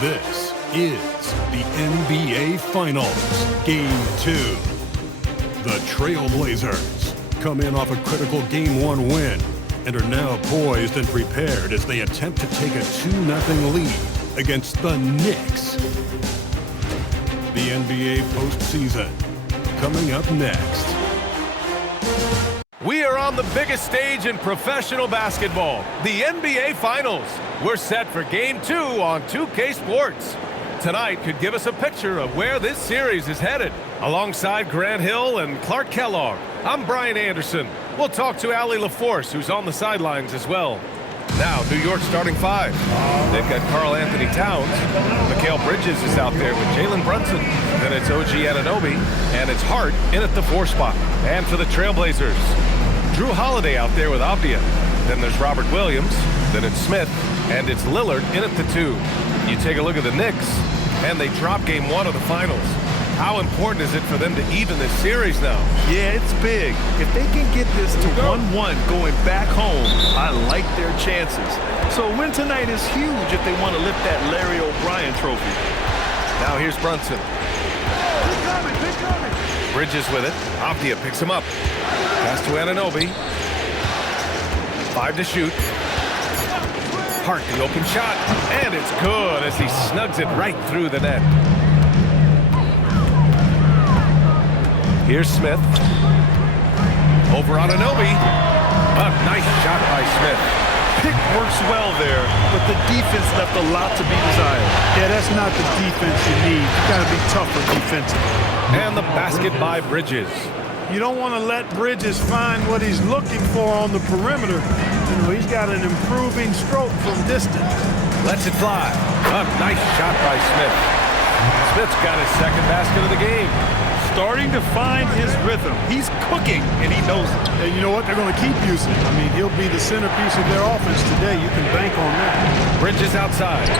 This is the NBA Finals, Game 2. The Trailblazers come in off a critical Game 1 win and are now poised and prepared as they attempt to take a 2-0 lead against the Knicks. The NBA postseason coming up next. We are on the biggest stage in professional basketball, the NBA Finals. We're set for Game 2 on 2K Sports. Tonight could give us a picture of where this series is headed. Alongside Grant Hill and Clark Kellogg, I'm Brian Anderson. We'll talk to Allie LaForce, who's on the sidelines as well. Now, New York starting five. They've got Karl Anthony Towns. Mikal Bridges is out there with Jalen Brunson. Then it's OG Anunoby, and it's Hart in at the 4 spot. And for the Trailblazers, Drew Holiday out there with Avdia. Then there's Robert Williams. Then it's Smith, and it's Lillard in at the 2. You take a look at the Knicks, and they drop Game 1 of the Finals. How important is it for them to even this series now? Yeah, it's big. If they can get this to 1-1 going back home, I like their chances. So a win tonight is huge if they want to lift that Larry O'Brien trophy. Now here's Brunson. Bridges with it. Avdia picks him up. Pass to Anunoby. 5 to shoot. Hart, the open shot, and it's good as he snugs it right through the net. Here's Smith. Over Anunoby. A nice shot by Smith. Pick works well there, but the defense left a lot to be desired. Yeah, that's not the defense you need. You got to be tougher defensively. And the basket by Bridges. You don't want to let Bridges find what he's looking for on the perimeter. You know, he's got an improving stroke from distance. Lets it fly. A nice shot by Smith. Smith's got his second basket of the game. Starting to find his rhythm. He's cooking, and he knows it. And you know what? They're going to keep using him. I mean, he'll be the centerpiece of their offense today. You can bank on that. Bridges outside.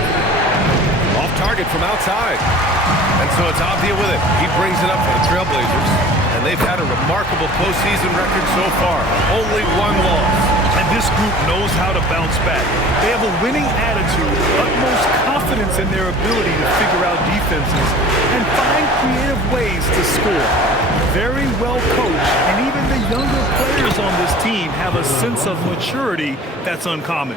Off target from outside. And so it's Avdia with it. He brings it up for the Trailblazers. And they've had a remarkable postseason record so far. Only 1 loss. And this group knows how to bounce back. They have a winning attitude, utmost confidence in their ability to figure out defenses and find creative ways to score. Very well coached, and even the younger players on this team have a sense of maturity that's uncommon.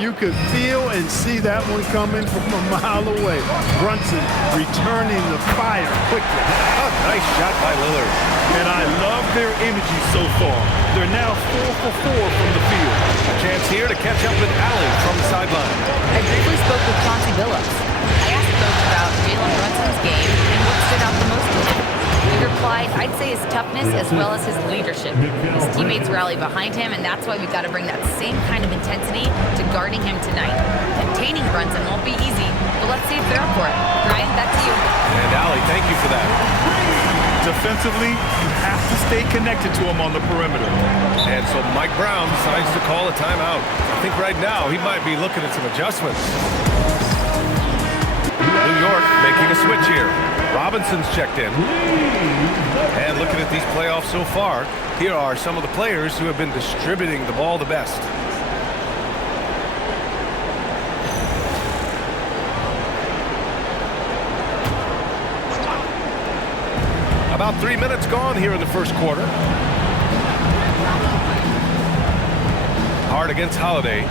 You could feel and see that one coming from a mile away. Brunson returning the fire quickly. A nice shot by Lillard. And I love their energy so far. They're now 4 for 4 from the field. A chance here to catch up with Allie from the sideline. I briefly spoke with Chauncey Billups. I asked Coach about Jalen Brunson's game and what stood out the most to him. He replied, I'd say his toughness as well as his leadership. His teammates rally behind him, and that's why we've got to bring that same kind of intensity to guarding him tonight. Containing Brunson won't be easy, but let's see if they're up for it. Ryan, back to you. And Allie, thank you for that. Defensively, you have to stay connected to him on the perimeter. And so Mike Brown decides to call a timeout. I think right now he might be looking at some adjustments. New York making a switch here. Robinson's checked in. And looking at these playoffs so far, here are some of the players who have been distributing the ball the best. About 3 minutes gone here in the first quarter. Hard against Holiday.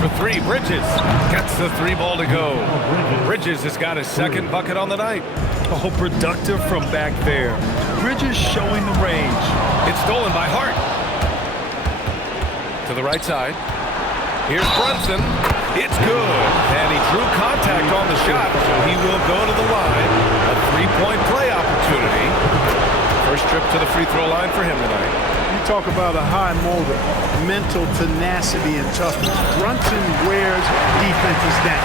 For 3, Bridges gets the 3 ball to go. Bridges has got his second bucket on the night. Oh, productive from back there. Bridges showing the range. It's stolen by Hart. To the right side. Here's Brunson. It's good. And he drew contact on the shot, so he will go to the line. A 3-point play opportunity. First trip to the free throw line for him tonight. You talk about a high motor, mental tenacity and toughness. Brunson wears defenses down,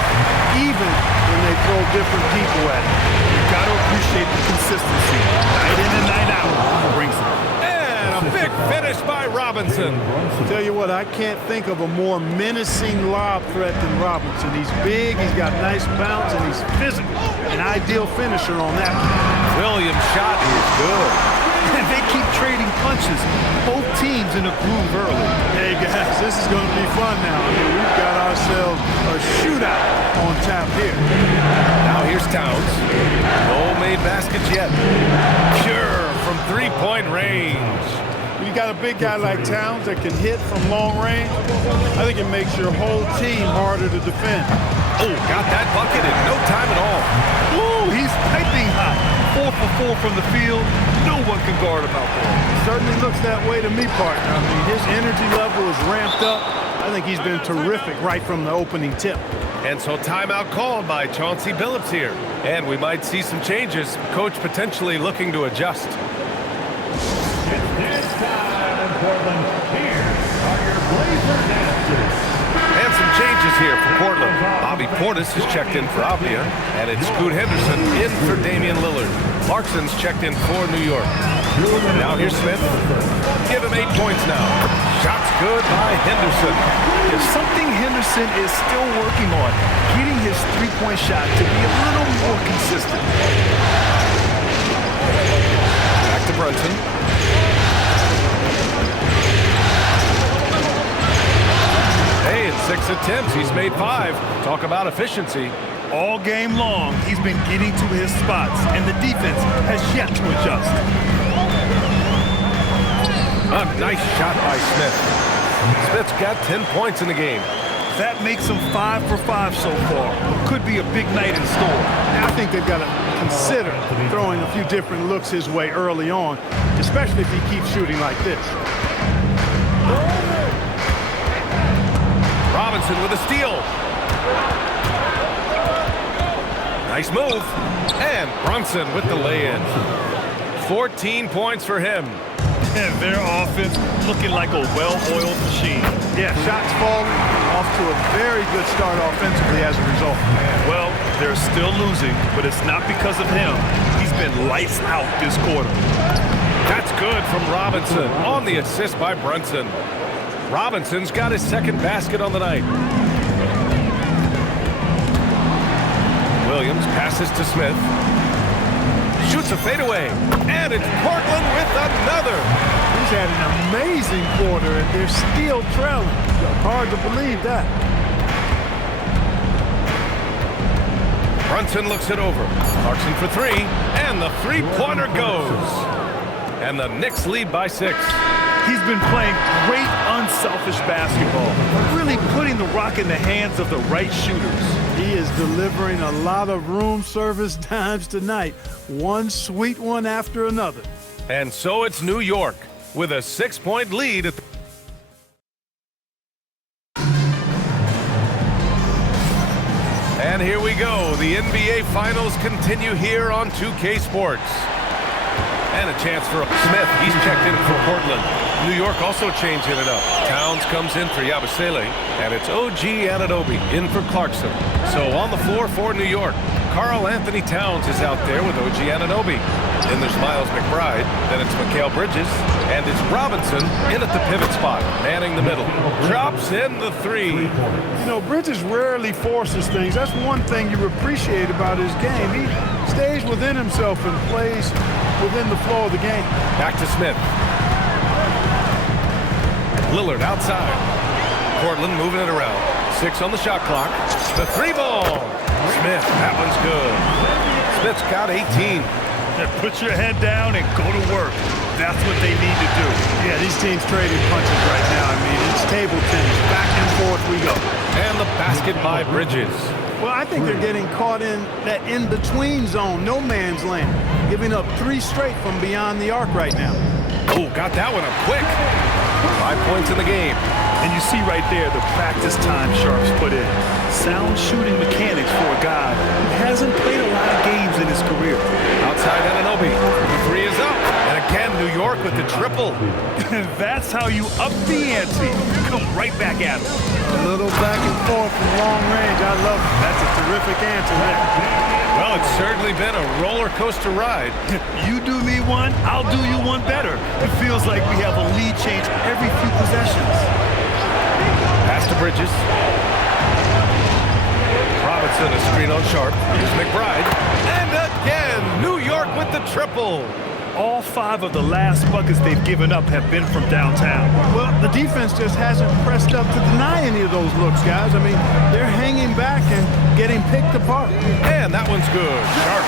even when they throw different people at him. You've got to appreciate the consistency. Night in and night out. Brings it. And a big finish by Robinson. Tell you what, I can't think of a more menacing lob threat than Robinson. He's big, he's got nice bounce, and he's physical. An ideal finisher on that one. Williams' shot is good. And they keep trading punches. Both teams in a groove early. Hey, guys, this is going to be fun now. I mean, we've got our ourselves a shootout on tap here. Now here's Towns. No made baskets yet. Pure from three-point range. When you got a big guy like Towns that can hit from long range, I think it makes your whole team harder to defend. Oh, got that bucket in no time at all. Ooh, he's piping hot. 4 for 4 from the field. No one can guard him out there. Certainly looks that way to me, partner. I mean, his energy level is ramped up. I think he's been terrific right from the opening tip. And so timeout called by Chauncey Billups here. And we might see some changes. Coach potentially looking to adjust. This time in Portland, here are your Blazer dancers. And some changes here for Portland. Bobby Portis is checked in for Apia, and it's Scoot Henderson in for Damian Lillard. Clarkson's checked in for New York. Now here's Smith. Give him 8 points now. Shot's good by Henderson. There's something Henderson is still working on, getting his three-point shot to be a little more consistent. Back to Brunson. Hey, in 6 attempts, he's made 5. Talk about efficiency. All game long, he's been getting to his spots, and the defense has yet to adjust. A nice shot by Smith. Smith's got 10 points in the game. That makes him 5 for 5 so far. Could be a big night in store. I think they've got to consider throwing a few different looks his way early on, especially if he keeps shooting like this. Robinson with a steal. Nice move. And Brunson with the lay-in. 14 points for him. And their offense looking like a well-oiled machine. Yeah, shots falling, off to a very good start offensively as a result. Well, they're still losing, but it's not because of him. He's been lights out this quarter. That's good from Robinson on the assist by Brunson. Robinson's got his second basket on the night. Williams passes to Smith. Shoots a fadeaway. And it's Portland with another. He's had an amazing quarter, and they're still trailing. Hard to believe that. Brunson looks it over. Clarkson for 3. And the three-pointer goes. And the Knicks lead by 6. He's been playing great, unselfish basketball, really putting the rock in the hands of the right shooters. He is delivering a lot of room service dimes tonight, one sweet one after another. And so it's New York with a 6-point lead. And here we go. The NBA Finals continue here on 2K Sports. And a chance for Smith. He's checked in for Portland. New York also changing it up. Towns comes in for Yabusele, and it's OG Anunoby in for Clarkson. So on the floor for New York, Karl Anthony Towns is out there with OG Anunoby. Then there's Miles McBride, then it's Mikal Bridges, and it's Robinson in at the pivot spot, manning the middle. Drops in the 3. You know, Bridges rarely forces things. That's one thing you appreciate about his game. He stays within himself and plays within the flow of the game. Back to Smith. Lillard outside. Portland moving it around. 6 on the shot clock. The 3-ball. Smith, that one's good. Smith's got 18. Put your head down and go to work. That's what they need to do. Yeah, these teams trading punches right now. I mean, it's table tennis. Back and forth we go. And the basket by Bridges. Well, I think they're getting caught in that in-between zone, no man's land, giving up 3 straight from beyond the arc right now. Oh, got that one up quick. 5 points in the game. And you see right there the practice time Sharp's put in. Sound shooting mechanics for a guy who hasn't played a lot of games in his career. Outside Anunoby. The 3 is up. And again, New York with the triple. That's how you up the ante. Come right back at him. A little back and forth from long range. I love it. That's a terrific answer there. Well, it's certainly been a roller coaster ride. You do me one, I'll do you one better. It feels like we have a lead change every few possessions. Pass to Bridges. Robinson, a screen on Sharp. Here's McBride. And again, New York with the triple. All 5 of the last buckets they've given up have been from downtown. Well, the defense just hasn't pressed up to deny any of those looks, guys. I mean, they're hanging back and getting picked apart. And that one's good. Sharp.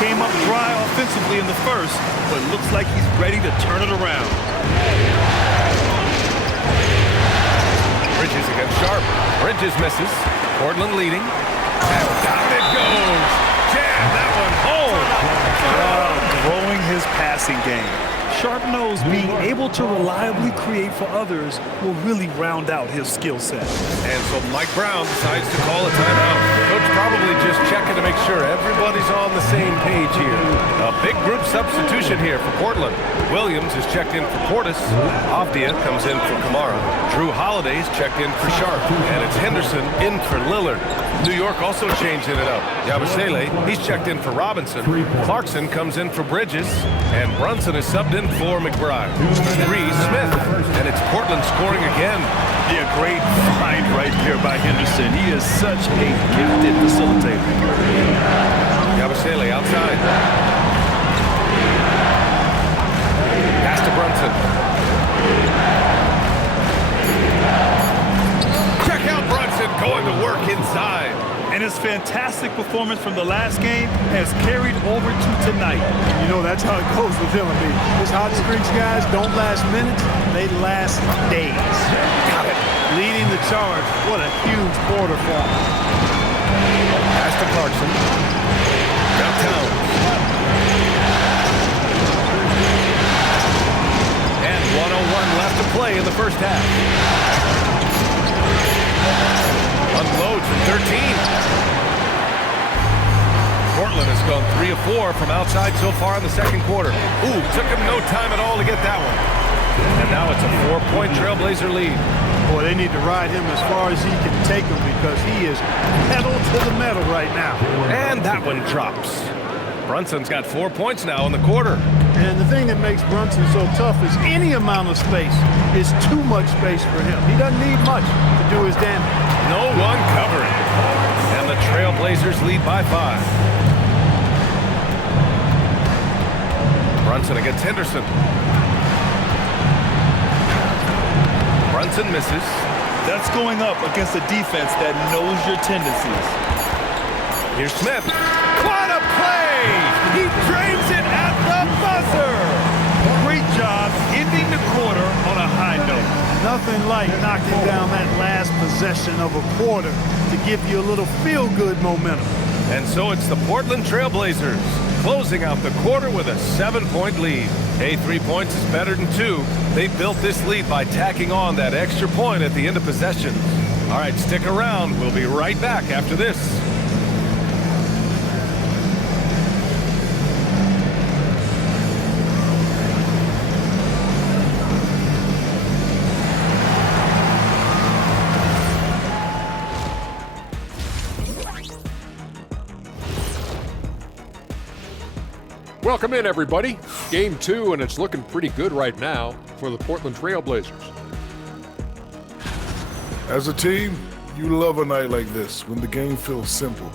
Came up dry offensively in the first, but looks like he's ready to turn it around. Bridges against Sharp. Bridges misses. Portland leading. And down it goes. Jam that one home. Growing his passing game. Sharp knows being able to reliably create for others will really round out his skill set. And so Mike Brown decides to call a timeout. Coach probably just checking to make sure everybody's on the same page here. A big group substitution here for Portland. Williams is checked in for Portis. Avdia comes in for Kamara. Drew Holiday's checked in for Sharp. And it's Henderson in for Lillard. New York also changing it up. Yabusele, he's checked in for Robinson. Clarkson comes in for Bridges. And Brunson is subbed in for McBride. 3, Smith. And it's Portland scoring again. Yeah, great find right there by Henderson. He is such a gifted facilitator. Yabusele outside. Pass to Brunson. Check out Brunson going to work inside. And his fantastic performance from the last game has carried over to tonight. You know, that's how it goes with him. I mean, his hot streaks, guys, don't last minutes. They last days. Got it. Leading the charge. What a huge quarter for him. Pass to Clarkson. Downtown. And 1:01 left to play in the first half. Unload from 13. Portland has gone 3 of 4 from outside so far in the second quarter. Ooh, took him no time at all to get that one. And now it's a 4-point Trailblazer lead. Boy, they need to ride him as far as he can take him because he is pedal to the metal right now. And that one drops. Brunson's got 4 points now in the quarter. And the thing that makes Brunson so tough is any amount of space is too much space for him. He doesn't need much to do his damage. No one covering. And the Trailblazers lead by 5. Brunson against Henderson. Brunson misses. That's going up against a defense that knows your tendencies. Here's Smith. What a play! He drains it at the buzzer! Great job ending the quarter on a high note. Nothing like knocking down that last possession of a quarter to give you a little feel-good momentum. And so it's the Portland Trailblazers closing out the quarter with a 7-point lead. Hey, 3 points is better than 2. They built this lead by tacking on that extra point at the end of possession. All right, stick around. We'll be right back after this. Welcome in, everybody. Game 2, and it's looking pretty good right now for the Portland Trailblazers. As a team, you love a night like this when the game feels simple.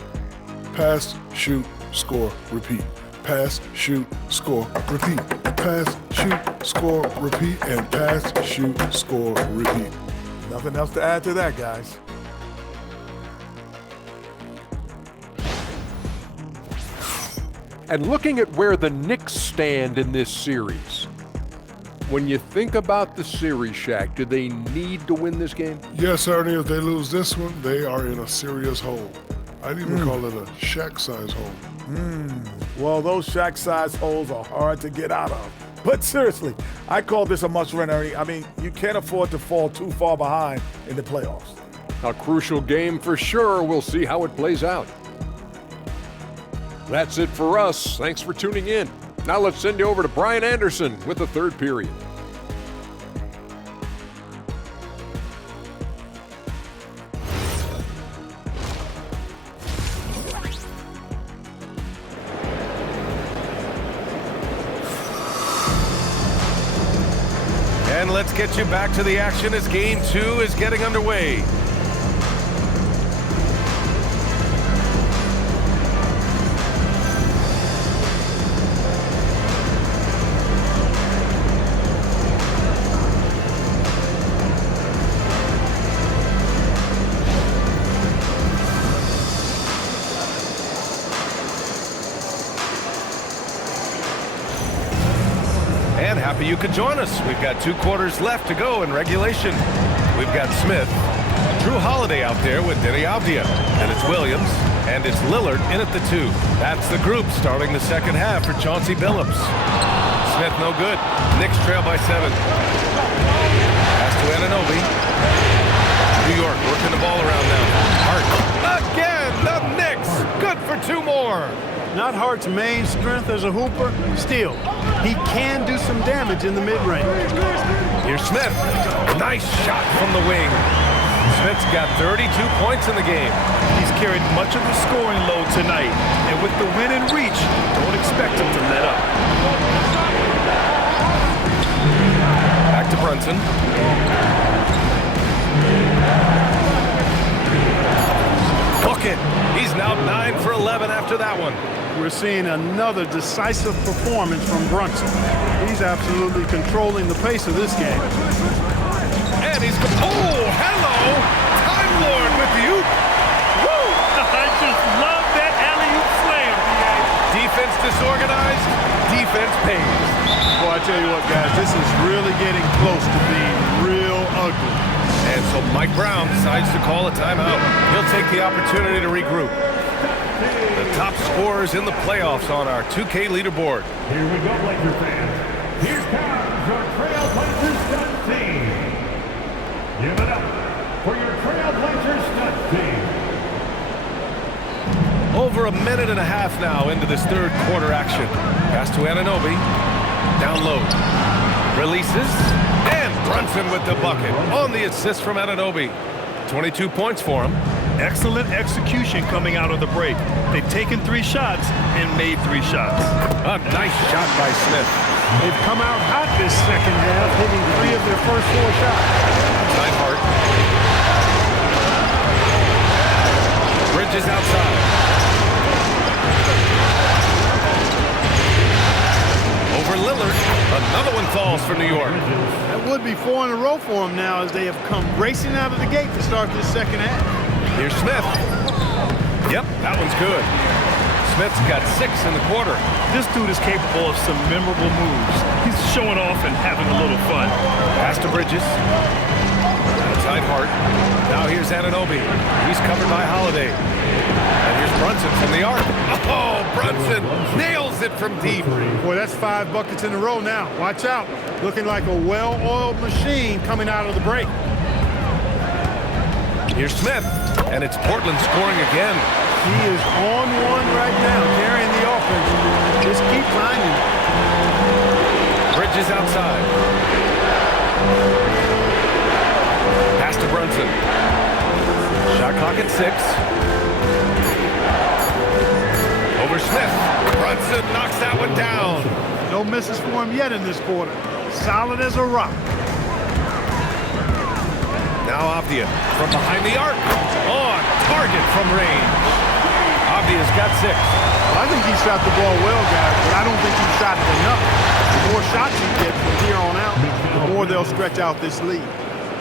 Pass, shoot, score, repeat. Pass, shoot, score, repeat. Pass, shoot, score, repeat. And pass, shoot, score, repeat. Nothing else to add to that, guys. And looking at where the Knicks stand in this series, when you think about the series, Shaq, do they need to win this game? Yes, Ernie, if they lose this one, they are in a serious hole. I'd even call it a Shaq-size hole. Well, those Shaq-size holes are hard to get out of. But seriously, I call this a must-win, Ernie. I mean, you can't afford to fall too far behind in the playoffs. A crucial game for sure. We'll see how it plays out. That's it for us. Thanks for tuning in. Now let's send you over to Brian Anderson with the third period. And let's get you back to the action as Game 2 is getting underway. maybe you could join us. We've got 2 quarters left to go in regulation. We've got Smith, Drew Holiday out there with Denny Avdia. And it's Williams, and it's Lillard in at the 2. That's the group starting the second half for Chauncey Billups. Smith no good. Knicks trail by 7. Pass to Anunoby. New York working the ball around now. Hart. Again, the Knicks. Good for 2 more. Not Hart's main strength as a hooper. Still, he can do some damage in the mid-range. Here's Smith. Nice shot from the wing. Smith's got 32 points in the game. He's carried much of the scoring load tonight, and with the win and reach, don't expect him to let up. Back to Brunson. Book it. He's now 9 for 11 after that one. We're seeing another decisive performance from Brunson. He's absolutely controlling the pace of this game. And he's... Oh, hello! Time Lord with the oop. Woo! I just love that alley-oop slam, B.A. Defense disorganized. Defense pays. Boy, I tell you what, guys, this is really getting close to being real ugly. And so Mike Brown decides to call a timeout. He'll take the opportunity to regroup. The top scorers in the playoffs on our 2K leaderboard. Here we go, Laker fans. Here comes your Trailblazers stud team. Give it up for your Trailblazers stud team. Over a minute and a half now into this third quarter action. Pass to Anunoby. Down low. Releases. And Brunson with the bucket. On the assist from Anunoby. 22 points for him. Excellent execution coming out of the break. They've taken 3 shots and made 3 shots. A nice shot by Smith. They've come out hot this second half, hitting 3 of their first 4 shots. Time Hart. Bridges outside. Over Lillard. Another one falls for New York. That would be 4 in a row for them now as they have come racing out of the gate to start this second half. Here's Smith. Yep, that one's good. Smith's got 6 in the quarter. This dude is capable of some memorable moves. He's showing off and having a little fun. Pass to Bridges. Outside Hart. Now here's Anunoby. He's covered by Holiday. And here's Brunson from the arc. Oh, Brunson nails it from deep. Boy, that's 5 buckets in a row now. Watch out. Looking like a well-oiled machine coming out of the break. Here's Smith. And it's Portland scoring again. He is on one right now, carrying the offense. Just keep finding it. Bridges outside. Pass to Brunson. Shot clock at 6. Over Smith. Brunson knocks that one down. No misses for him yet in this quarter. Solid as a rock. Now Avdia from behind the arc. On target from range. Avdia's got 6. Well, I think he shot the ball well, guys, but I don't think he shot it enough. The more shots he gets from here on out, the more they'll stretch out this lead.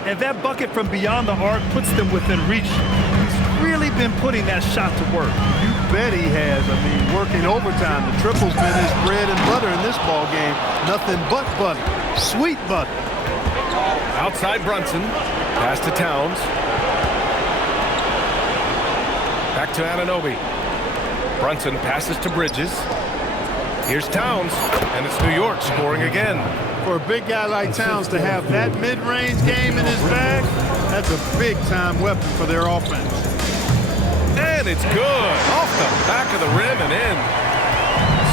And that bucket from beyond the arc puts them within reach. He's really been putting that shot to work. You bet he has. I mean, working overtime. The triple's been his bread and butter in this ball game. Nothing but butter. Sweet butter. Outside Brunson. Pass to Towns. Back to Anunoby. Brunson passes to Bridges. Here's Towns, and it's New York scoring again. For a big guy like Towns to have that mid-range game in his bag, that's a big-time weapon for their offense. And it's good. Off the back of the rim and in.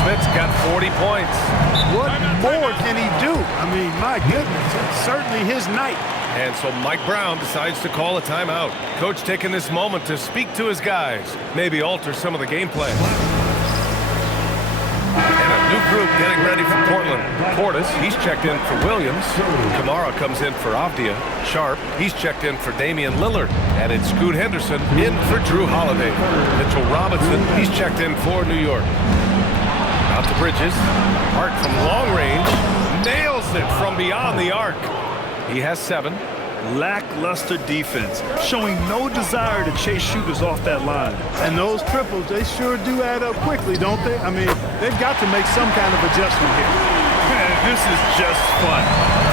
Smith's got 40 points. What more can he do? I mean, my goodness, it's certainly his night. And so Mike Brown decides to call a timeout. Coach taking this moment to speak to his guys, maybe alter some of the game plan. And a new group getting ready for Portland. Portis, he's checked in for Williams. Kamara comes in for Avdia. Sharp, he's checked in for Damian Lillard. And it's Scoot Henderson in for Drew Holiday. Mitchell Robinson, he's checked in for New York. Out to Bridges. Hart from long range. Nails it from beyond the arc. He has 7. Lackluster defense, showing no desire to chase shooters off that line. And those triples, they sure do add up quickly, don't they? I mean, they've got to make some kind of adjustment here. This is just fun.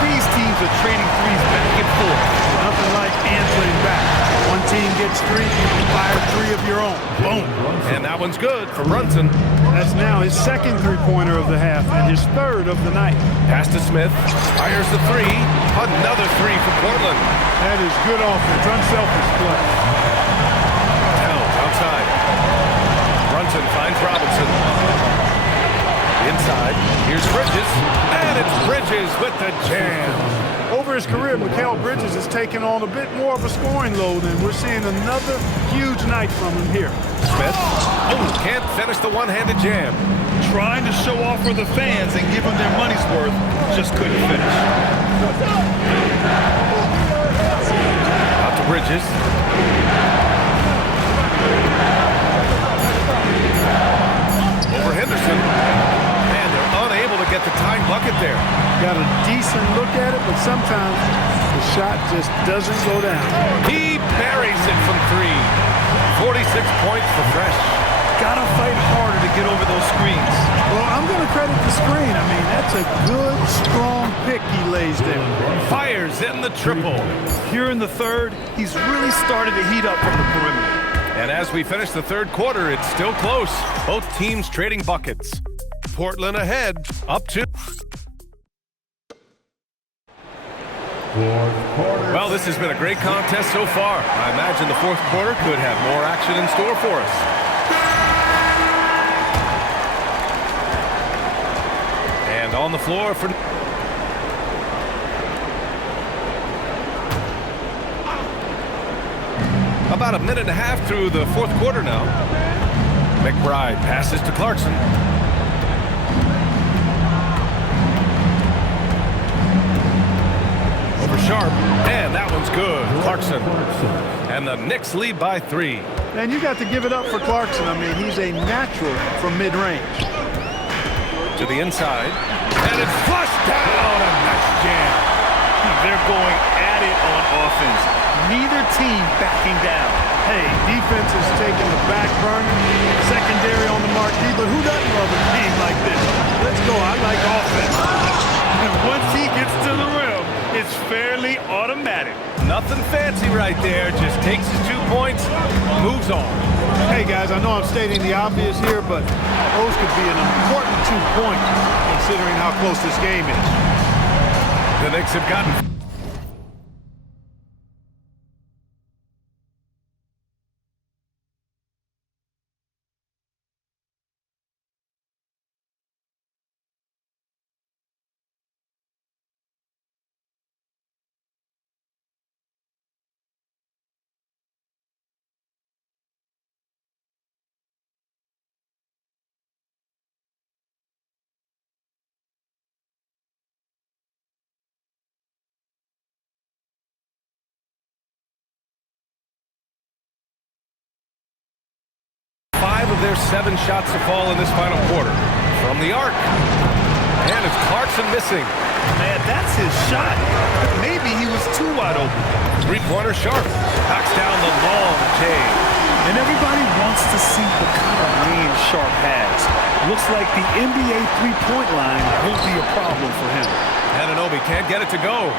These teams are trading threes back and forth. Nothing like answering back. One team gets 3, you can fire 3 of your own. Boom. And that one's good for Brunson. That's now his second three-pointer of the half and his third of the night. Pass to Smith. Fires the 3. Another 3 for Portland. That is good offense. Unselfish play. Towns outside. Brunson finds Robinson. Inside. Here's Bridges. And it's Bridges with the jam. Over his career, Mikal Bridges has taken on a bit more of a scoring load, and we're seeing another huge night from him here. Smith. Oh, can't finish the one-handed jam. Trying to show off for the fans and give them their money's worth, just couldn't finish. Out to Bridges. Over Henderson. And they're unable to get the tying bucket there. Got a decent look at it, but sometimes the shot just doesn't go down. He buries it from 3. 46 points for Fresh. Gotta fight harder to get over those screens. Well, I'm going to credit the screen. I mean, that's a good, strong pick he lays there. Fires in the triple. Here in the third, he's really started to heat up from the perimeter. And as we finish the third quarter, it's still close. Both teams trading buckets. Portland ahead, up 2. Well, this has been a great contest so far. I imagine the fourth quarter could have more action in store for us. And on the floor for... About a minute and a half through the fourth quarter now. McBride passes to Clarkson. Over Sharp, and that one's good. Clarkson. And the Knicks lead by 3. And you got to give it up for Clarkson. I mean, he's a natural from mid-range. To the inside, and it's flushed down. A nice jam. They're going at it on offense. Neither team backing down. Hey, defense is taking the back burner. Secondary on the marquee, but who doesn't love a game like this? Let's go. I like offense. And once he gets to the rim, it's fairly automatic. Nothing fancy right there. Just takes his 2 points, moves on. Hey, guys, I know I'm stating the obvious here, but those could be an important 2 points considering how close this game is. The Knicks have gotten... Their 7 shots to fall in this final quarter. From the arc. And it's Clarkson missing. Man, that's his shot. Maybe he was too wide open. 3-pointer Sharp. Knocks down the long J. And everybody wants to see what kind of range Sharp has. Looks like the NBA three-point line won't be a problem for him. Anunoby can't get it to go.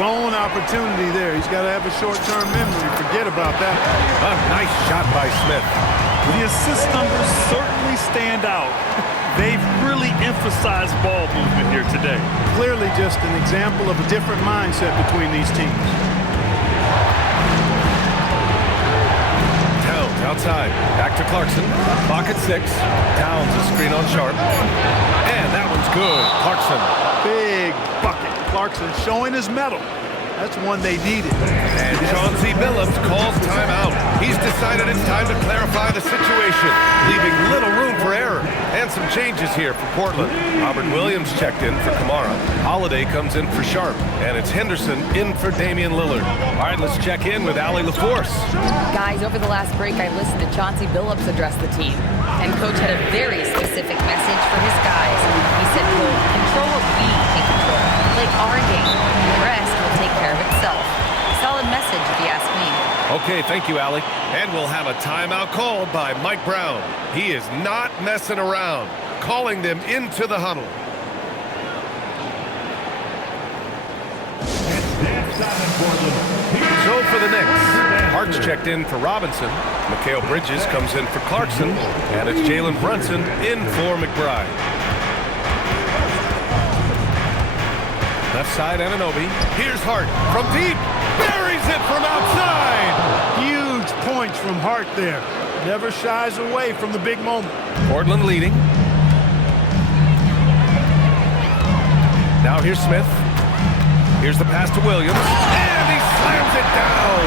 Blown opportunity there. He's got to have a short-term memory. Forget about that. A nice shot by Smith. The assist numbers certainly stand out. They've really emphasized ball movement here today. Clearly just an example of a different mindset between these teams. Towns outside. Back to Clarkson. Clock at 6. Towns a screen on Sharp. And that one's good. Clarkson. Big bucket. Clarkson showing his mettle. That's one they needed. And Chauncey Billups calls timeout. He's decided it's time to clarify the situation, leaving little room for error. And some changes here for Portland. Robert Williams checked in for Kamara. Holiday comes in for Sharp. And it's Henderson in for Damian Lillard. All right, let's check in with Allie LaForce. Guys, over the last break, I listened to Chauncey Billups address the team. And Coach had a very specific message for his guys. He said, quote, control what we can control. Play our game. The rest will take care of itself. Solid message, if you ask me. Okay, thank you, Allie. And we'll have a timeout called by Mike Brown. He is not messing around, calling them into the huddle. the Knicks. Hart's checked in for Robinson. Mikal Bridges comes in for Clarkson. And it's Jalen Brunson in for McBride. Left side, Anunoby. Here's Hart from deep. Buries it from outside. Huge points from Hart there. Never shies away from the big moment. Portland leading. Now here's Smith. Here's the pass to Williams. And he slams it down.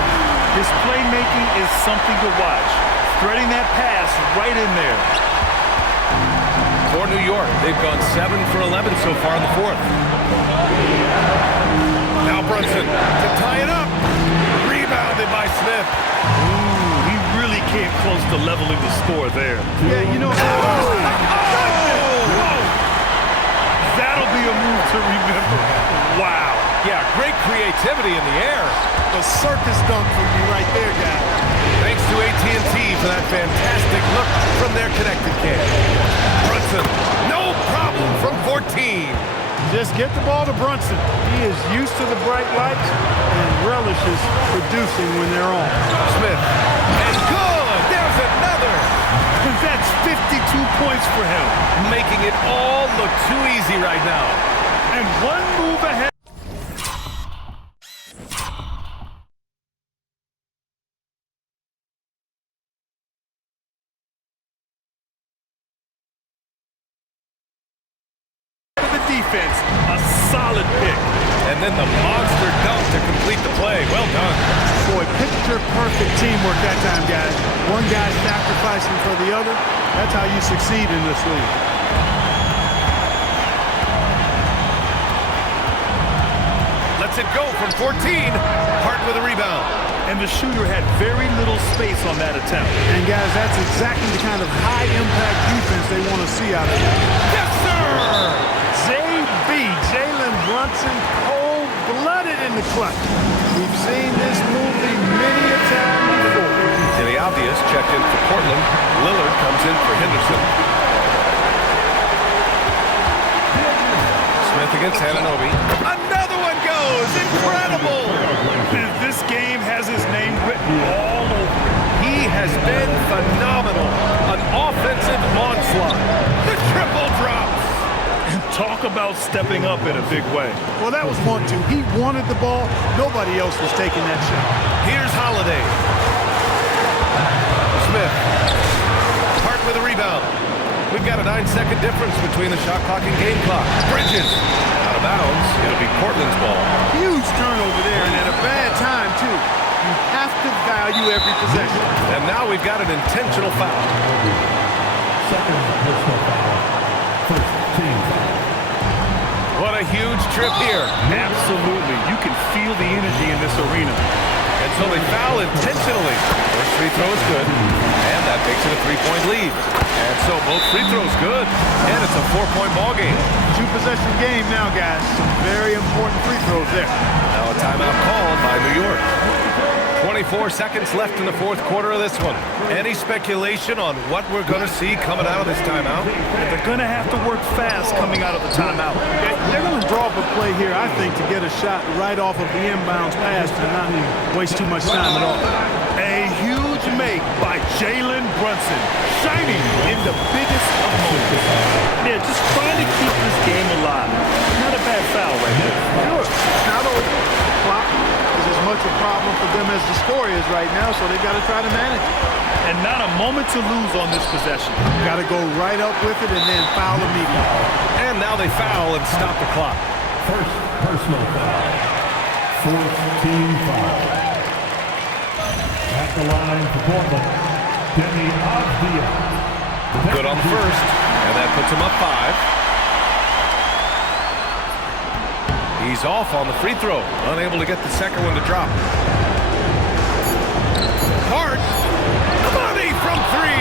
His playmaking is something to watch. Threading that pass right in there. For New York, they've gone 7 for 11 so far in the fourth. Now Brunson to tie it up. Rebounded by Smith. Ooh, he really came close to leveling the score there. Yeah, you know. That'll be a move to remember. Wow. Yeah, great creativity in the air. A circus dunk for you right there, guys. Thanks to AT&T for that fantastic look from their connected cam. Brunson, no problem from 14. Just get the ball to Brunson. He is used to the bright lights and relishes producing when they're on. Smith, and good! There's another! That's 52 points for him. Making it all look too easy right now. And one move ahead. Defense, a solid pick. And then the monster dunk to complete the play. Well done. Boy, picture-perfect teamwork that time, guys. One guy sacrificing for the other. That's how you succeed in this league. Lets it go from 14. Hart with a rebound. And the shooter had very little space on that attempt. And, guys, that's exactly the kind of high-impact defense they want to see out of them. Yes, sir! Jalen Brunson, cold-blooded in the clutch. We've seen this movie many a time before. And the obvious checked in for Portland. Lillard comes in for Henderson. Smith against Anunoby. Another one goes! Incredible! This game has his name written all over it. He has been phenomenal. An offensive onslaught. The triple drops. Talk about stepping up in a big way. Well, that was want to. He wanted the ball. Nobody else was taking that shot. Here's Holiday. Smith. Hart with a rebound. We've got a 9-second difference between the shot clock and game clock. Bridges. Out of bounds. It'll be Portland's ball. Huge turnover there, and at a bad time, too. You have to value every possession. And now we've got an intentional foul. Second personal foul. First team foul. What a huge trip here. Absolutely. You can feel the energy in this arena. And so they foul intentionally. First free throw is good. And that makes it a 3-point lead. And so both free throws good. And it's a 4-point ball game. 2-possession game now, guys. Some very important free throws there. Now a timeout called by New York. 24 seconds left in the fourth quarter of this one. Any speculation on what we're going to see coming out of this timeout? They're going to have to work fast coming out of the timeout. They're going to draw up a play here, I think, to get a shot right off of the inbounds pass and not waste too much time at all. A huge make by Jalen Brunson, shining in the biggest of moments. Yeah, just trying to keep this game alive. Not a bad foul right there. Sure. Not over. Clock is as much a problem for them as the score is right now, so they've got to try to manage it. And not a moment to lose on this possession. Got to go right up with it and then foul immediately. And now they foul and stop the clock. First personal foul. Fourth team foul. At the line for Portland, Demi Avdija. Good on the first, and that puts him up 5. He's off on the free throw, unable to get the second one to drop. Hart, money from 3.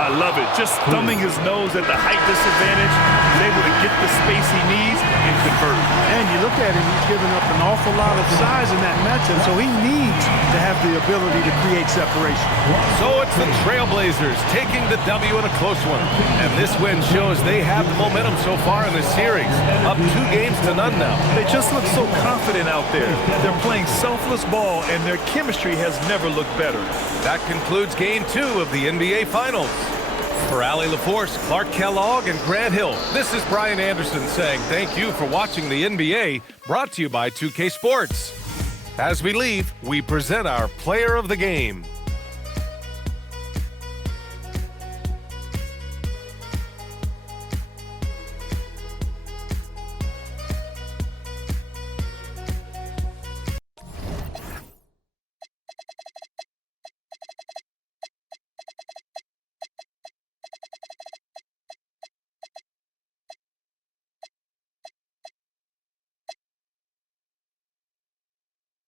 I love it. just thumbing his nose at the height disadvantage. He's able to get the space he needs and convert. And you look at him, he's giving up an awful lot of size in that matchup, so he needs to have the ability to create separation. So it's the Trailblazers taking the W in a close one. And this win shows they have the momentum so far in this series. Up 2-0 now. They just look so confident out there. They're playing selfless ball, and their chemistry has never looked better. That concludes Game 2 of the NBA Finals. For Allie LaForce, Clark Kellogg, and Grant Hill, this is Brian Anderson saying thank you for watching the NBA, brought to you by 2K Sports. As we leave, we present our player of the game.